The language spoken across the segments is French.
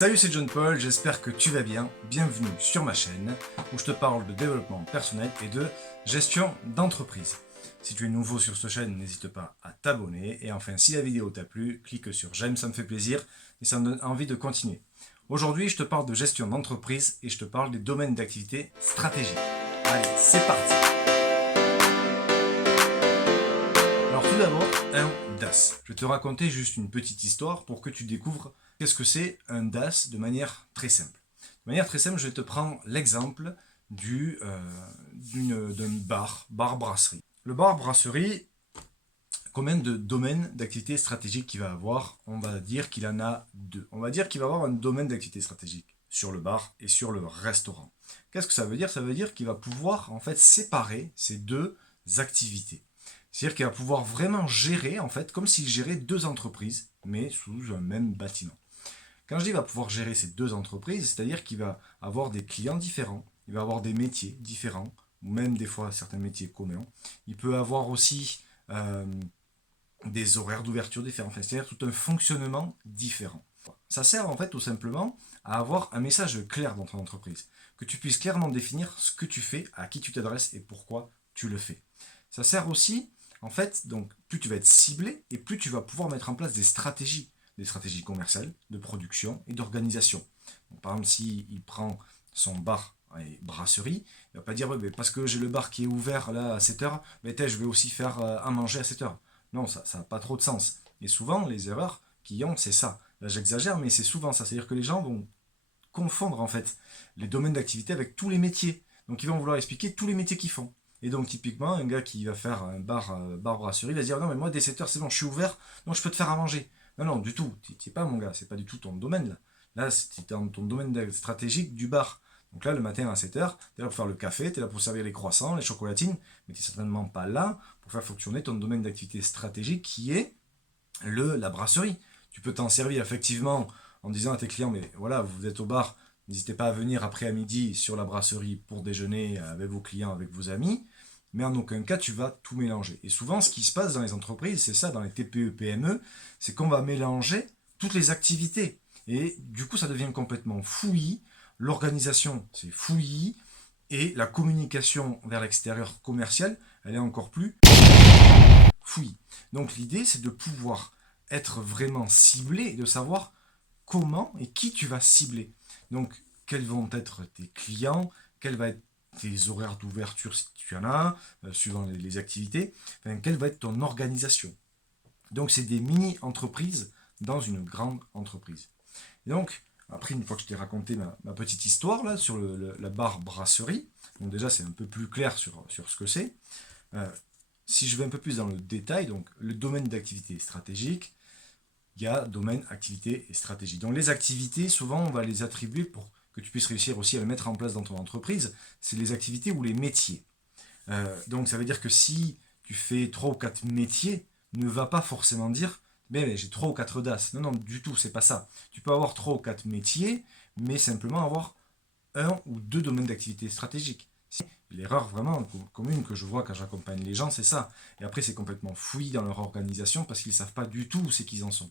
Salut, c'est John Paul, j'espère que tu vas bien. Bienvenue sur ma chaîne où je te parle de développement personnel et de gestion d'entreprise. Si tu es nouveau sur cette chaîne, n'hésite pas à t'abonner. Et enfin, si la vidéo t'a plu, clique sur j'aime, ça me fait plaisir et ça me donne envie de continuer. Aujourd'hui, je te parle de gestion d'entreprise et je te parle des domaines d'activité stratégiques. Allez, c'est parti. Alors tout d'abord, un DAS. Je vais te raconter juste une petite histoire pour que tu découvres qu'est-ce que c'est un DAS de manière très simple. De manière très simple, je vais te prendre l'exemple d'un bar-brasserie. Le bar-brasserie, combien de domaines d'activité stratégique qu'il va avoir? On va dire qu'il en a deux. On va dire qu'il va avoir un domaine d'activité stratégique sur le bar et sur le restaurant. Qu'est-ce que ça veut dire? Ça veut dire qu'il va pouvoir en fait séparer ces deux activités. C'est-à-dire qu'il va pouvoir vraiment gérer, en fait, comme s'il gérait deux entreprises, mais sous un même bâtiment. Quand je dis qu'il va pouvoir gérer ces deux entreprises, c'est-à-dire qu'il va avoir des clients différents, il va avoir des métiers différents, ou même des fois certains métiers communs. Il peut avoir aussi des horaires d'ouverture différents, c'est-à-dire tout un fonctionnement différent. Ça sert en fait tout simplement à avoir un message clair dans ton entreprise, que tu puisses clairement définir ce que tu fais, à qui tu t'adresses et pourquoi tu le fais. Ça sert aussi, en fait, donc plus tu vas être ciblé et plus tu vas pouvoir mettre en place des stratégies commerciales, de production et d'organisation. Par exemple, s'il prend son bar et brasserie, il ne va pas dire ouais, parce que j'ai le bar qui est ouvert là à 7h, mais je vais aussi faire à manger à 7h. Non, ça n'a pas trop de sens. Et souvent, les erreurs qu'ils ont, c'est ça. Là, j'exagère, mais c'est souvent ça. C'est-à-dire que les gens vont confondre en fait les domaines d'activité avec tous les métiers. Donc ils vont vouloir expliquer tous les métiers qu'ils font. Et donc typiquement, un gars qui va faire un bar-brasserie va se dire non mais moi dès 7h c'est bon, je suis ouvert, donc je peux te faire à manger. Non, non, du tout, tu es pas mon gars, c'est pas du tout ton domaine là. Là, c'est dans ton domaine stratégique du bar. Donc là, le matin à 7h, tu es là pour faire le café, tu es là pour servir les croissants, les chocolatines, mais tu n'es certainement pas là pour faire fonctionner ton domaine d'activité stratégique qui est la brasserie. Tu peux t'en servir effectivement en disant à tes clients, mais voilà, vous êtes au bar, n'hésitez pas à venir après à midi sur la brasserie pour déjeuner avec vos clients, avec vos amis, mais en aucun cas tu vas tout mélanger. Et souvent ce qui se passe dans les entreprises, c'est ça, dans les TPE, PME, c'est qu'on va mélanger toutes les activités. Et du coup ça devient complètement fouillis, l'organisation c'est fouillis, et la communication vers l'extérieur commercial, elle est encore plus fouillis. Donc l'idée, c'est de pouvoir être vraiment ciblé et de savoir comment et qui tu vas cibler. Donc, quels vont être tes clients, quels vont être tes horaires d'ouverture si tu en as, suivant les activités, enfin, quelle va être ton organisation. Donc, c'est des mini-entreprises dans une grande entreprise. Et donc, après, une fois que je t'ai raconté ma petite histoire là, sur la barre brasserie, donc déjà c'est un peu plus clair sur ce que c'est. Euh, si je vais un peu plus dans le détail, donc le domaine d'activité stratégique, il y a domaine, activité et stratégie. Donc les activités, souvent on va les attribuer pour que tu puisses réussir aussi à les mettre en place dans ton entreprise, c'est les activités ou les métiers. Donc ça veut dire que si tu fais 3 ou 4 métiers, ne va pas forcément dire mais j'ai 3 ou 4 DAS. Non, non, du tout, c'est pas ça. Tu peux avoir 3 ou 4 métiers, mais simplement avoir un ou deux domaines d'activité stratégiques. L'erreur vraiment commune que je vois quand j'accompagne les gens, c'est ça. Et après, c'est complètement fouillis dans leur organisation parce qu'ils ne savent pas du tout où c'est qu'ils en sont.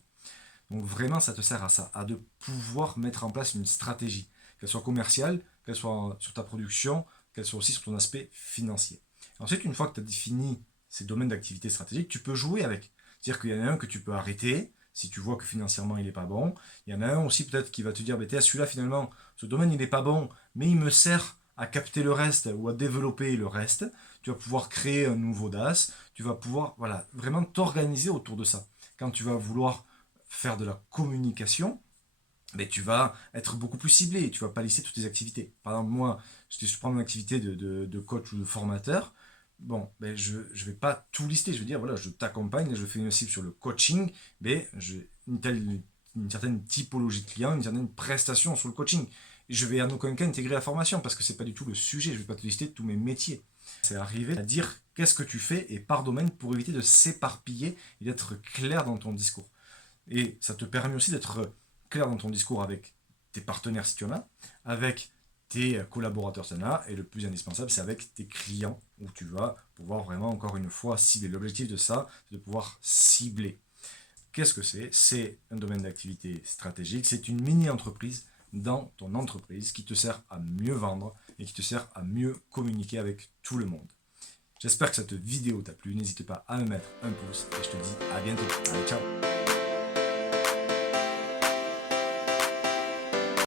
Donc vraiment, ça te sert à ça, à de pouvoir mettre en place une stratégie, qu'elle soit commerciale, qu'elle soit sur ta production, qu'elle soit aussi sur ton aspect financier. Ensuite, une fois que tu as défini ces domaines d'activité stratégique, tu peux jouer avec. C'est-à-dire qu'il y en a un que tu peux arrêter, si tu vois que financièrement il n'est pas bon. Il y en a un aussi peut-être qui va te dire, celui-là finalement, ce domaine il n'est pas bon, mais il me sert à capter le reste ou à développer le reste. Tu vas pouvoir créer un nouveau DAS, tu vas pouvoir voilà, vraiment t'organiser autour de ça. Quand tu vas vouloir faire de la communication, tu vas être beaucoup plus ciblé et tu vas pas lister toutes tes activités. Par exemple, moi, si je prends une activité de coach ou de formateur, bon, je ne vais pas tout lister. Je veux dire, voilà, je t'accompagne, je fais une cible sur le coaching, mais une certaine typologie de client, une certaine prestation sur le coaching. Je vais en aucun cas intégrer la formation parce que c'est pas du tout le sujet. Je vais pas te lister tous mes métiers. C'est arriver à dire qu'est-ce que tu fais et par domaine pour éviter de s'éparpiller et d'être clair dans ton discours. Et ça te permet aussi d'être clair dans ton discours avec tes partenaires si tu en as, avec tes collaborateurs si tu en as, et le plus indispensable, c'est avec tes clients, où tu vas pouvoir vraiment, encore une fois, cibler. L'objectif de ça, c'est de pouvoir cibler. Qu'est-ce que c'est? C'est un domaine d'activité stratégique, c'est une mini-entreprise dans ton entreprise qui te sert à mieux vendre et qui te sert à mieux communiquer avec tout le monde. J'espère que cette vidéo t'a plu, n'hésite pas à me mettre un pouce et je te dis à bientôt. Allez, ciao!